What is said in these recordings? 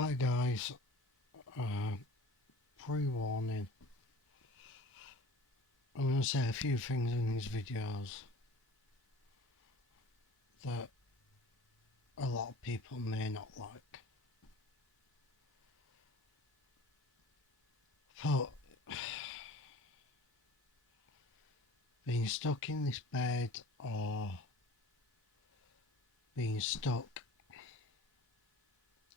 Hi guys, uh, pre-warning. I'm going to say a few things in these videos that a lot of people may not like. But being stuck in this bed or being stuck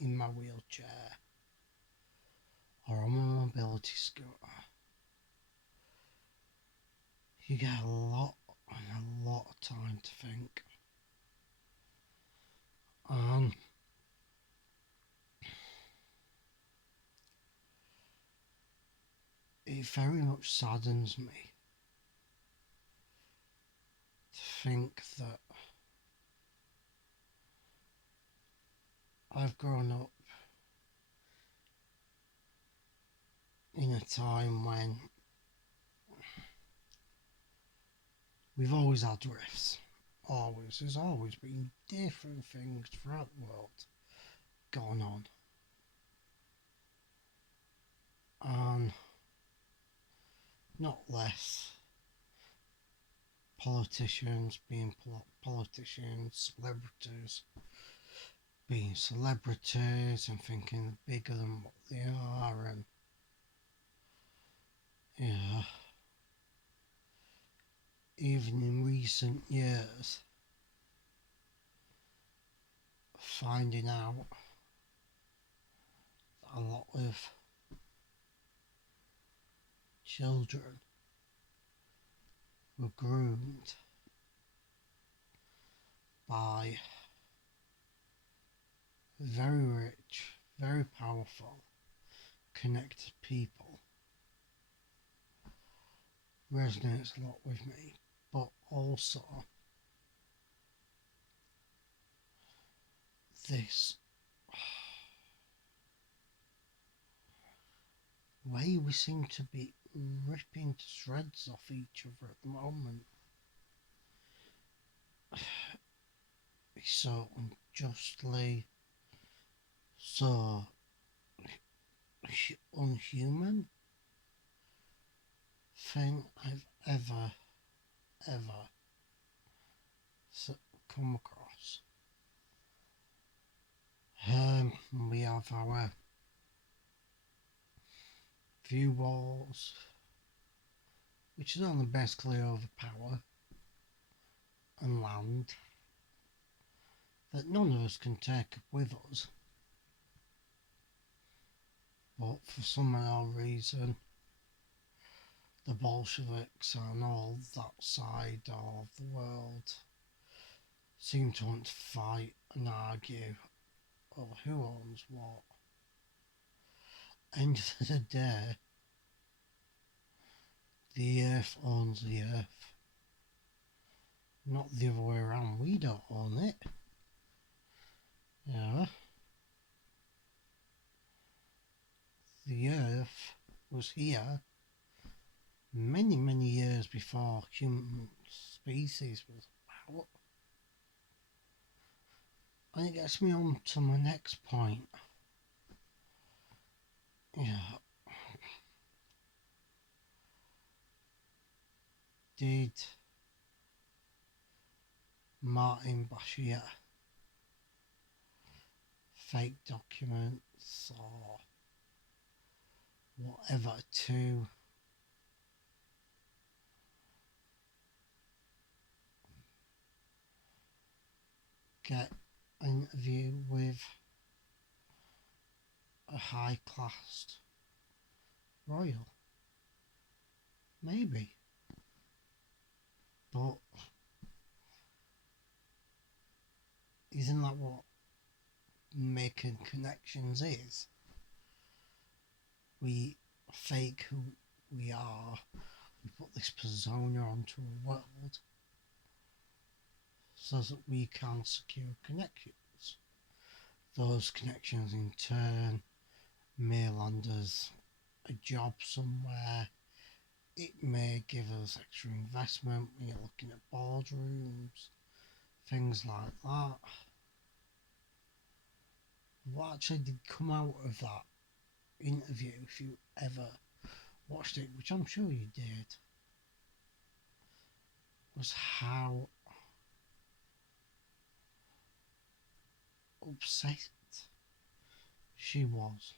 in my wheelchair or on my mobility scooter, you get a lot and a lot of time to think. And it very much saddens me to think that I've grown up in a time when we've always had rifts. Always. There's always been different things throughout the world going on. And not less politicians being politicians, celebrities being celebrities and thinking they're bigger than what they are. And yeah, even in recent years, finding out that a lot of children were groomed by very rich, very powerful, connected people resonates a lot with me. But also, this way we seem to be ripping shreds off each other at the moment is so unjustly, so unhuman thing I've ever come across. We have our view walls, which is only basically over power and land that none of us can take up with us. But for some odd reason, the Bolsheviks and all that side of the world seem to want to fight and argue over who owns what. End of the day, the earth owns the earth, not the other way around. We don't own it. Yeah. The earth was here many years before human species was about. And it gets me on to my next point. Yeah. Did Martin Bashir fake documents or whatever to get an interview with a high class royal? Maybe. But isn't that what making connections is? We fake who we are, we put this persona onto a world so that we can secure connections. Those connections in turn may land us a job somewhere. It may give us extra investment when you're looking at boardrooms, things like that. what actually did come out of that interview, if you ever watched it, which I'm sure you did, was how upset she was.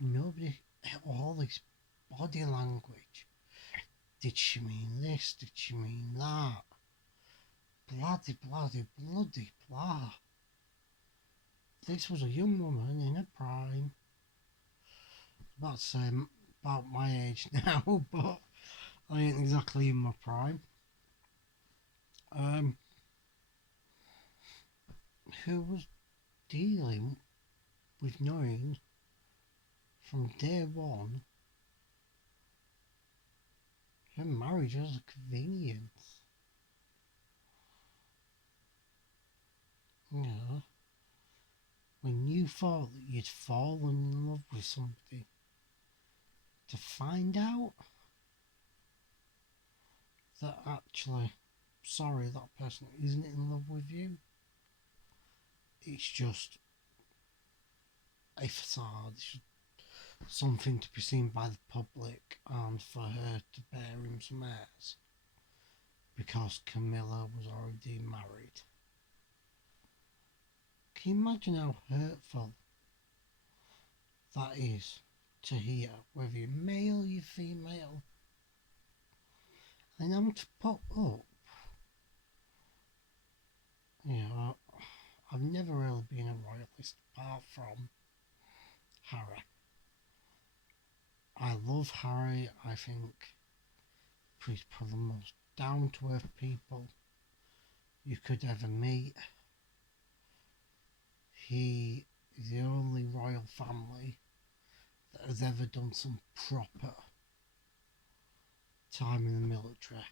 Nobody, all this body language. Did she mean this? Did she mean that? Bloody, bloody, bloody, blah. This was a young woman in her prime. About to say about my age now, but I ain't exactly in my prime. Who was dealing with knowing from day one her marriage was a convenience. You know, when you thought that you'd fallen in love with somebody, to find out that actually, sorry, that person isn't in love with you. It's just a facade. It's something to be seen by the public and for her to bear him some airs because Camilla was already married. Can you imagine how hurtful that is to hear, whether you're male or you're female? And I'm to put up, I've never really been a royalist apart from Harry. I love Harry. I think he's probably the most down-to-earth people you could ever meet. He is the only royal family that has ever done some proper time in the military.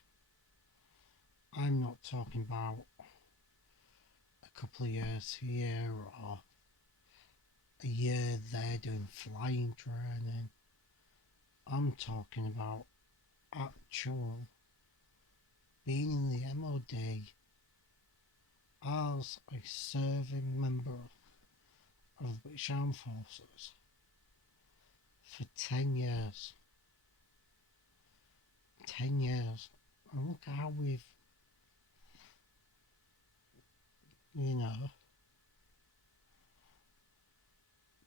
I'm not talking about a couple of years here or a year there doing flying training. I'm talking about actual being in the MOD as a serving member of the British Armed Forces for 10 years. 10 years. And look at how we've,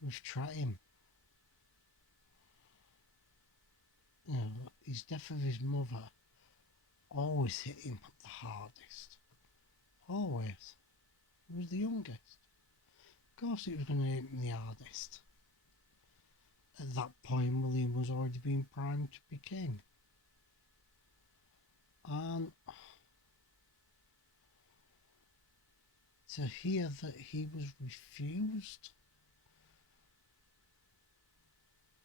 we've tried him. His death of his mother always hit him the hardest. Always. He was the youngest. Of course it was going to hit him the hardest. At that point, William was already being primed to be king. And to hear that he was refused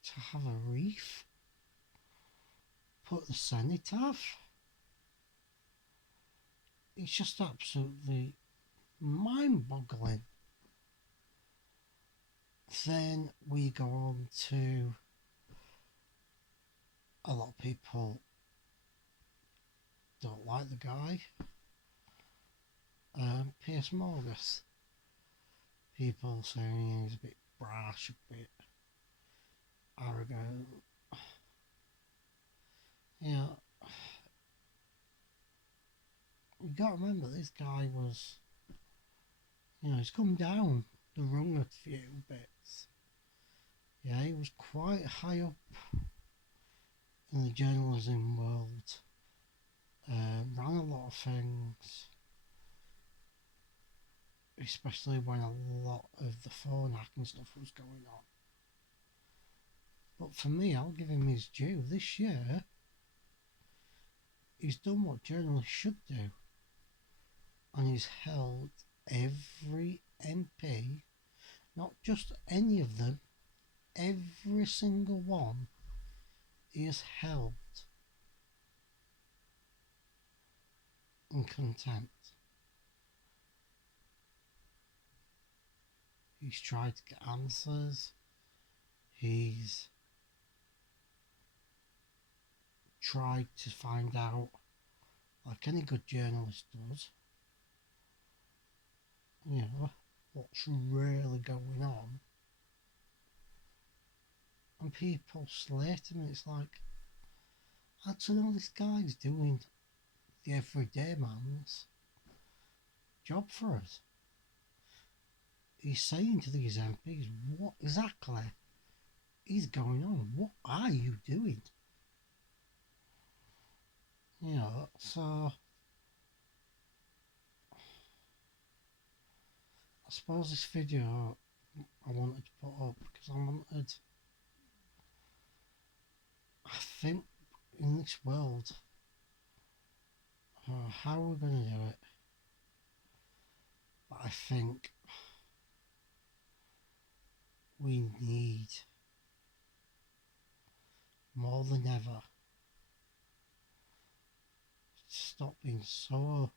to have a wreath put at the cenotaph, it's just absolutely mind-boggling. Then we go on to a lot of people don't like the guy, Piers Morgan. People saying he's a bit brash, a bit arrogant. You got to remember this guy was, he's come down the rung a few bits. Yeah, he was quite high up in the journalism world. Ran a lot of things, especially when a lot of the phone hacking stuff was going on. But for me, I'll give him his due. This year, he's done what journalists should do. And he's held every MP, not just any of them, every single one he has held in contempt. He's tried to get answers. He's tried to find out, like any good journalist does, what's really going on, and people slate him. It's like, actually, all this guy's doing the everyday man's job for us. He's saying to these MPs, what exactly is going on? What are you doing? You know, so I suppose this video I wanted to put up because I think in this world, how are we going to do it? But I think we need more than ever to stop being so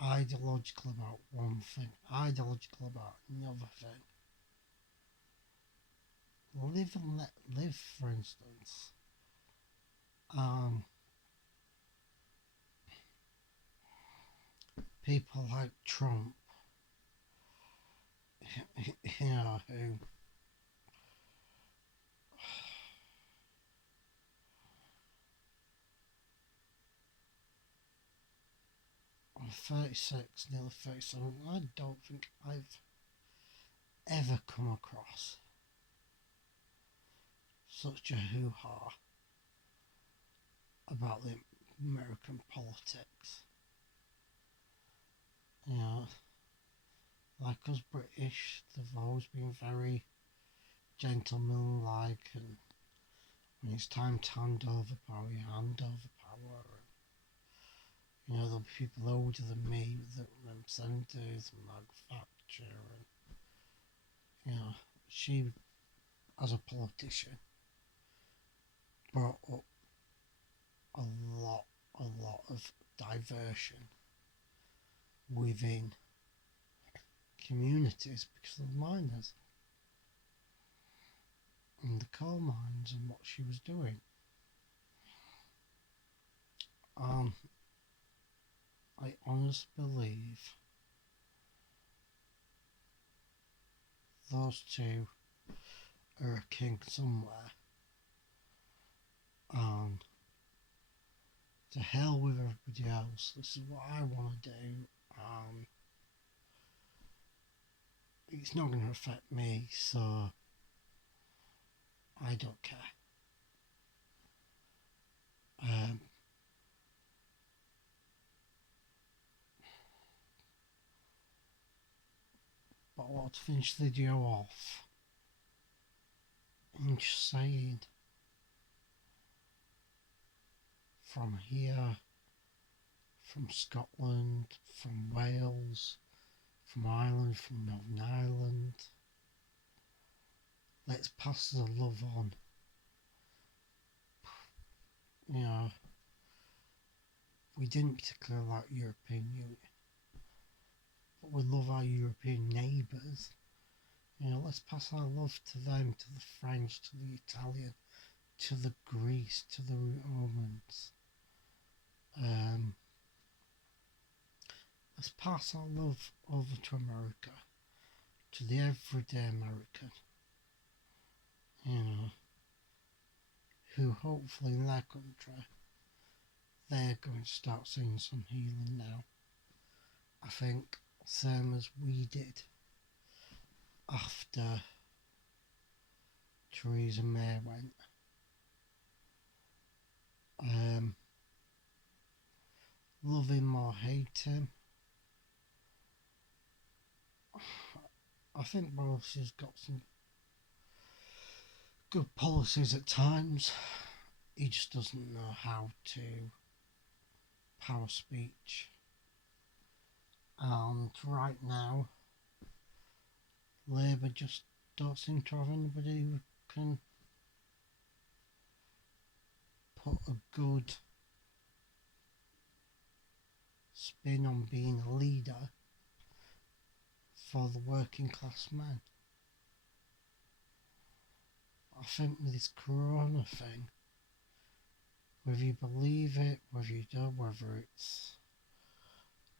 ideological about one thing, ideological about another thing. Live and let live, for instance. People like Trump, you know, who I'm 36, nearly 37, I don't think I've ever come across such a hoo-ha about the American politics. You know, like us British, they've always been very gentlemanlike, and when it's time to hand over power, you hand over power. And, you know, there'll be people older than me that remember 70s and Margaret Thatcher, and you know, she, as a politician, brought up a lot of diversion within communities because of the miners and the coal mines and what she was doing. I honestly believe those two are a king somewhere, and to hell with everybody else. This is what I want to do. It's not going to affect me, so I don't care. But I want to finish the video off and just saying, from here, from Scotland, from Wales, from Ireland, from Northern Ireland, let's pass the love on. You know, we didn't particularly like European Union, but we love our European neighbours. You know, let's pass our love to them, to the French, to the Italian, to the Greece, to the Romans. Let's pass our love over to America, to the everyday American, you know, who hopefully in their country, they're going to start seeing some healing now. I think same as we did after Theresa May went. Love him or hate him, I think Boris has got some good policies at times. He just doesn't know how to power speech. And right now, Labour just don't seem to have anybody who can put a good spin on being a leader for the working class men. I think with this corona thing, whether you believe it, whether you don't, whether it's,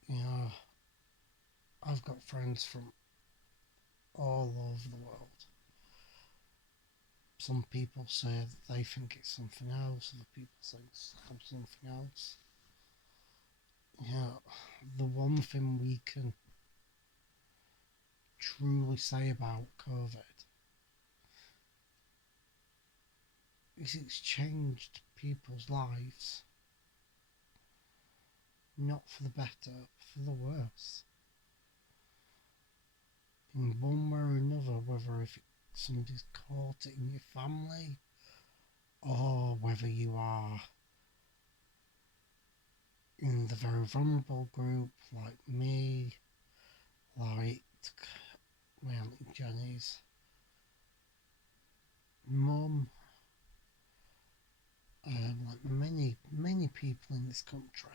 you know, I've got friends from all over the world. Some people say that they think it's something else, other people think it's something else. Yeah, the one thing we can truly say about COVID is it's changed people's lives, not for the better, but for the worse. In one way or another, whether if somebody's caught it in your family, or whether you are in the very vulnerable group like me, like my Auntie Jenny's mum, like many people in this country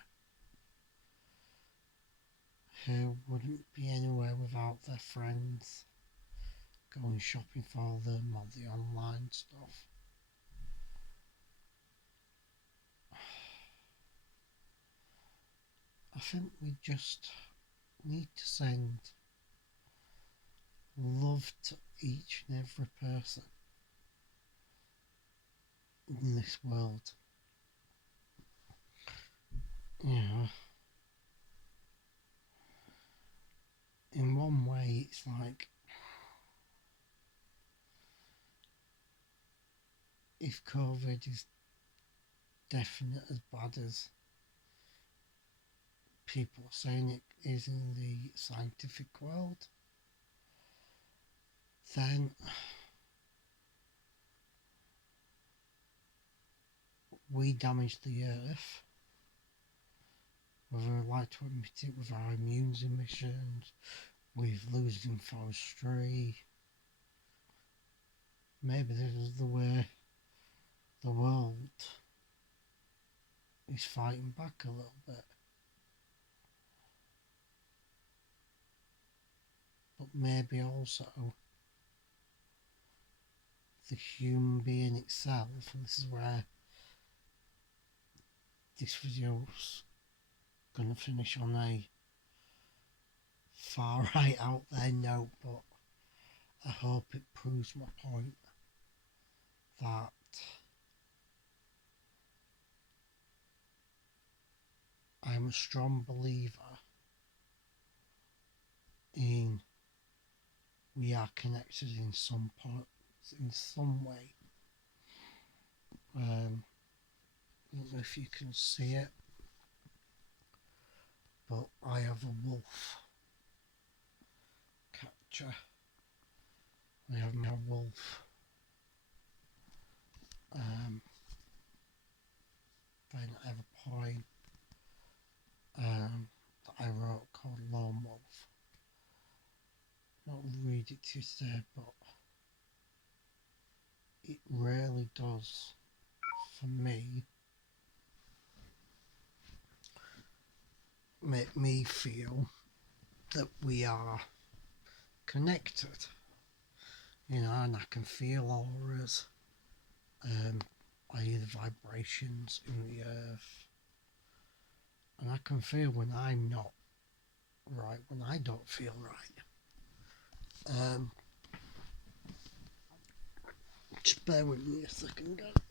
who wouldn't be anywhere without their friends going shopping for them or the online stuff. I think we just need to send love to each and every person in this world. You know, in one way, it's like if COVID is definite as bad as people are saying it is in the scientific world, then we damage the earth, whether we like to admit it, with our immune emissions, with losing forestry. Maybe this is the way the world is fighting back a little bit. But maybe also the human being itself, and this is where this video's gonna finish on a far right out there note, but I hope it proves my point that I'm a strong believer in we are connected in some point, in some way. I don't know if you can see it, but I have a wolf catcher. I have my wolf then I have a poem that I wrote called Lone Wolf. I'll read it to you today, but it really does, for me, make me feel that we are connected, you know, and I can feel auras, I hear the vibrations in the earth, and I can feel when I'm not right, when I don't feel right. Just bear with me a second, guys.